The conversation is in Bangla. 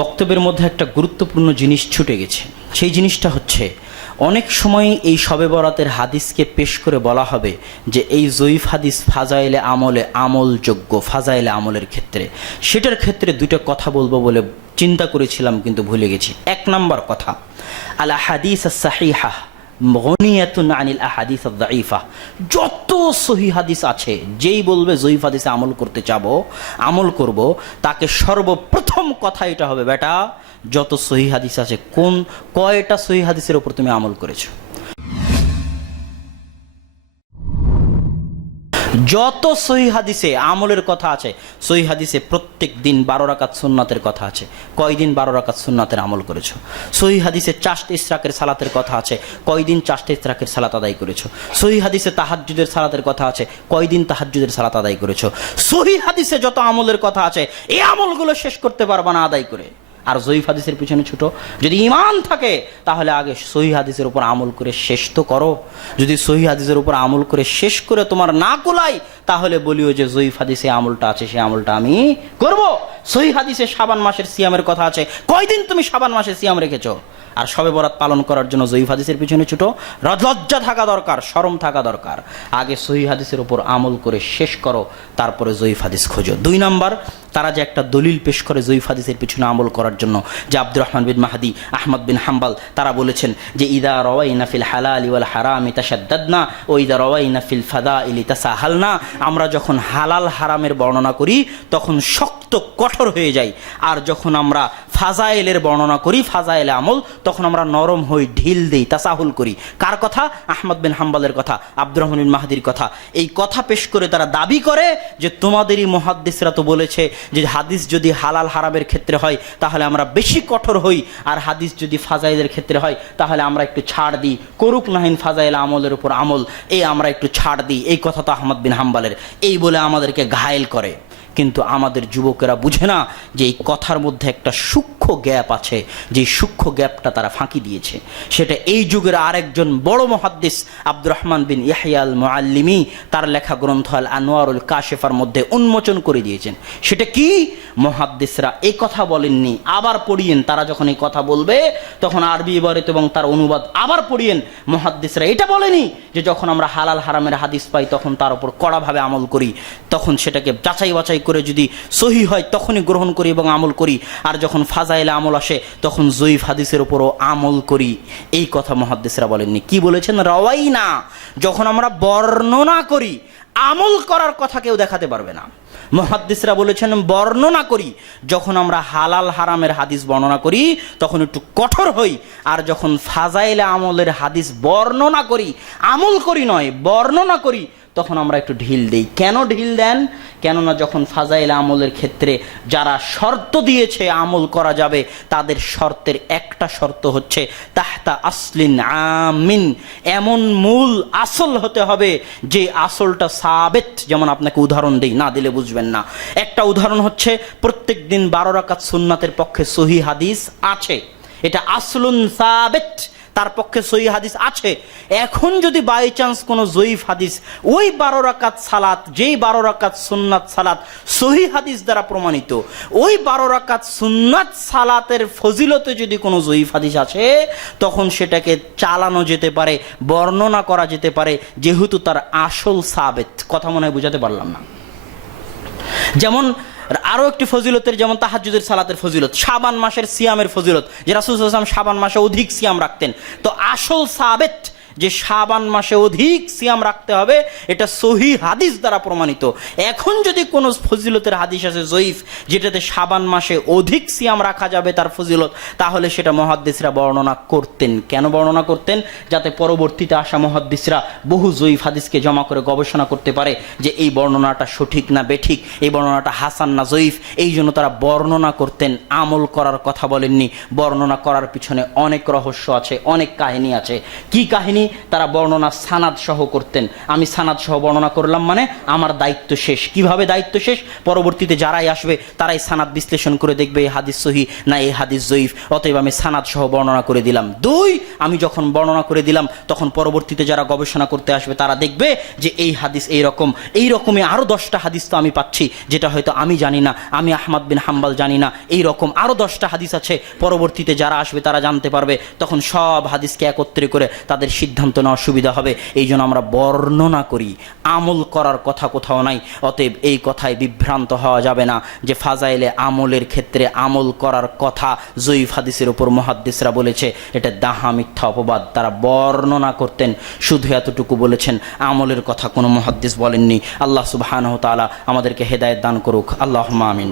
বক্তব্যের মধ্যে একটা গুরুত্বপূর্ণ জিনিস ছুটে গেছে। সেই জিনিসটা হচ্ছে, অনেক সময় এই শবে বরাতের হাদিসকে পেশ করে বলা হবে যে এই জয়ীফ হাদিস ফাজাইলে আমলে আমলযোগ্য, ফাজাইলে আমলের ক্ষেত্রে। সেটার ক্ষেত্রে দুটো কথা বলবো বলে চিন্তা করেছিলাম, কিন্তু ভুলে গেছি। এক নাম্বার কথা, আল আহাদিস আস-সাহিহা মুগনিয়াতুন আনিল আহাদিস আদ-দাঈফা। যত সহিহ হাদিস আছে, যেই বলবে জয়ীফ হাদিসে আমল করতে চাবো, আমল করব, তাকে সর্বপ্রথম কথা এটা হবে, বেটা যত সহিহ হাদিস আছে কয়টা সহিহ হাদিসের উপর তুমি আমল করেছো? যত সহিহ হাদিসে আমলের কথা আছে, সহিহ হাদিসে প্রত্যেক দিন 12 রাকাত সুন্নাতের কথা আছে, কয়দিন 12 রাকাত সুন্নাতের আমল করেছো? সহিহ হাদিসে 4টা ইশরাকের সালাতের কথা আছে, কয়দিন 4টা ইশরাকের সালাত আদায় করেছো? সহিহ হাদিসে তাহাজ্জুদের সালাতের কথা আছে, কয়দিন তাহাজ্জুদের সালাত আদায় করেছো? সহিহ হাদিসে যত আমলের কথা আছে, এই আমলগুলো শেষ করতে পারবা না আদায় করে, আর জয়ীফ হাদিসের পিছনে ছুটো। যদি ঈমান থাকে তাহলে আগে সহিহ হাদিসের উপর আমল করে শেষ তো করো। যদি সহিহ হাদিসের উপর আমল করে শেষ করে তোমার না কুলাই, তাহলে বলিও যে জয়ীফ হাদিসে আমলটা আছে, সেই আমলটা আমি করব। সহিহ হাদিসে শাবান মাসের সিয়ামের কথা আছে, কয়দিন তুমি শাবান মাসে সিয়াম রেখেছো? আর শবে বরাত পালন করার জন্য জয়ীফ হাদিসের পিছনে ছুটো। লজ্জা থাকা দরকার, শরম থাকা দরকার। আগে সহিহ হাদিসের উপর আমল করে শেষ করো, তারপরে জয়ীফ হাদিস খোঁজো। 2 নাম্বার, তারা যে একটা দলিল পেশ করে জয়ীফ হাদিসের পিছনে আমল করার জন্য, যে আব্দুর রহমান বিন মাহদি, আহমদ বিন হাম্বাল, তারা বলেছেন যে ইদা রাওয়াইনা ফিল হালালি ওয়াল হারামি তাশাদ্দাদনা ও ইদা রাওয়াইনা ফিল ফাদাইলি তাসাহালনা। আমরা যখন হালাল হারামের বর্ণনা করি তখন শক্ত কঠোর হয়ে যাই, আর যখন আমরা ফাজাইলের বর্ণনা করি, ফাজাইলে আমল, তখন আমরা নরম হই, ঢিল দেই, তাসাহুল করি। কার কথা? আহমদ বিন হাম্বালের কথা, আব্দুর রহমান বিন মাহদির কথা। এই কথা পেশ করে তারা দাবি করে যে তোমাদেরই মুহাদ্দিসরা তো বলেছে যে হাদিস যদি হালাল হারামের ক্ষেত্রে হয় তাহলে আমরা বেশি কঠোর হই, আর হাদিস যদি ফাজাইলের ক্ষেত্রে হয় তাহলে আমরা একটু ছাড় দিই, করুক নাহিন ফাজাইল আমলের উপর আমল, এই আমরা একটু ছাড় দিই। এই কথা তো আহমদ বিন হাম্বালের, এই বলে আমাদেরকে ঘায়েল করে। কিন্তু আমাদের যুবকেরা বুঝে না যে এই কথার মধ্যে একটা সূক্ষ্ম গ্যাপ আছে, যে সূক্ষ্ম গ্যাপটা তারা ফাঁকি দিয়েছে। সেটা এই যুগের আরেকজন বড় মুহাদ্দিস আব্দুর রহমান বিন ইয়াহইয়া আল মুআল্লিমি তার লেখা গ্রন্থ আল আনওয়ারুল কাশিফার মধ্যে উন্মোচন করে দিয়েছেন। সেটা কি? মুহাদ্দিসরা এই কথা বলেননি, আবার পড়িয়েন। তারা যখন এই কথা বলবে তখন আরবি ইবারত এবং তার অনুবাদ আবার পড়িয়েন। মুহাদ্দিসরা এটা বলেনি যে যখন আমরা হালাল হারামের হাদিস পাই তখন তার উপর কড়াভাবে আমল করি, তখন সেটাকে যাচাই বাছাই করে যদি সহি হয় তখনই গ্রহণ করি এবং আমল করি, আর যখন ফাজাইলে আমল আসে তখন জয়ীফ হাদিসের উপরও আমল করি। এই কথা মুহাদ্দিসরা বলেননি। কি বলেছেন? রাওয়াইনা, যখন আমরা বর্ণনা করি, আমল করার কথা কেউ দেখাতে পারবে না। মুহাদ্দিসরা বলেছেন বর্ণনা করি। যখন আমরা হালাল হারামের হাদিস বর্ণনা করি তখন একটু কঠোর হই, আর যখন ফাজাইলে আমলের হাদিস বর্ণনা করি, আমল করি নয়, বর্ণনা করি, তখন আমরা একটু ঢিল দেই। কেন ঢিল দেন? কেননা যখন ফাজাইলে আমলের ক্ষেত্রে যারা শর্ত দিয়েছে আমল করা যাবে, তাদের শর্তের একটা শর্ত হচ্ছে তাহতা আসলিন আমিন, এমন মূল আসল হতে হবে যে আসলটা সাবেত। যেমন আপনাকে উদাহরণ দেই, না দিলে বুঝবেন না। একটা উদাহরণ হচ্ছে, প্রত্যেক দিন 12 রাকাত সুন্নাতের পক্ষে সহিহ হাদিস আছে, এটা আসলুন সাবেত, তার পক্ষে সহিহ হাদিস আছে। এখন যদি বাই চান্স কোনো জয়ীফ হাদিস ওই 12 রাকাত সালাত, যেই 12 রাকাত সুন্নাত সালাত সহিহ হাদিস দ্বারা প্রমাণিত, ওই 12 রাকাত সুন্নাত সালাতের ফজিলতে যদি কোনো জয়ীফ হাদিস আছে, তখন সেটাকে চালানো যেতে পারে, বর্ণনা করা যেতে পারে, যেহেতু তার আসল সাবেত। কথা মনে হয় বুঝাতে পারলাম না? যেমন আরো একটি ফজিলতের, যেমন তাহাজ্জুদের সালাতের ফজিলত, শাবান মাসের সিয়ামের ফজিলত, যে রাসূল সাল্লাল্লাহু আলাইহি ওয়াসাল্লাম শাবান মাসে অধিক সিয়াম রাখতেন। তো আসল সাবেত যে শাবান মাসে অধিক সিয়াম রাখতে হবে, এটা সহিহ হাদিস দ্বারা প্রমাণিত। এখন যদি কোনো ফজিলতের হাদিস আছে জয়ীফ, যেটাতে শাবান মাসে অধিক সিয়াম রাখা যাবে তার ফজিলত, তাহলে সেটা মুহাদ্দিসরা বর্ণনা করতেন। কেন বর্ণনা করতেন? যাতে পরবর্তীতে আসা মুহাদ্দিসরা বহু জয়ীফ হাদিসকে জমা করে গবেষণা করতে পারে যে এই বর্ণনাটা সঠিক না বেঠিক, এই বর্ণনাটা হাসান না জয়ীফ। এই জন্য তারা বর্ণনা করতেন, আমল করার কথা বলেননি। বর্ণনা করার পিছনে অনেক রহস্য আছে, অনেক কাহিনী আছে। কি কাহিনী? তারা বর্ণনা সানাদ সহ করতেন। আমি সানাদ সহ বর্ণনা করলাম মানে আমার দায়িত্ব শেষ। কিভাবে দায়িত্ব শেষ? পরবর্তীতে যারাই আসবে তারাই সানাদ বিশ্লেষণ করে দেখবে এই হাদিস সহিহ না এই হাদিস জয়ীফ, অতএব আমি সানাদ সহ বর্ণনা করে দিলাম। দুই, আমি যখন বর্ণনা করে দিলাম তখন পরবর্তীতে যারা গবেষণা করতে আসবে তারা দেখবে যে এই হাদিস এইরকমই আরো 10টা হাদিস তো আমি পাচ্ছি যেটা হয়তো আমি জানি না, আমি আহমদ বিন হাম্বল জানি না, এইরকম আরো 10টা হাদিস আছে। পরবর্তীতে যারা আসবে তারা জানতে পারবে, তখন সব হাদিসকে একত্রে করে তাদের সিদ্ধান্ত নেওয়ার সুবিধা হবে। এই জন্য আমরা বর্ণনা করি, আমল করার কথা কোথাও নাই। অতএব এই কথায় বিভ্রান্ত হওয়া যাবে না যে ফাজাইলে আমলের ক্ষেত্রে আমল করার কথা জয়ীফ হাদিসের উপর মুহাদ্দিসরা বলেছে, এটা দাহা মিথ্যা অপবাদ। তারা বর্ণনা করতেন, শুধু এতটুকু বলেছেন, আমলের কথা কোনো মুহাদ্দিস বলেননি। আল্লাহ সুবহানাহু ওয়া তাআলা আমাদেরকে হেদায়েত দান করুক, আল্লাহুম্মা আমিন।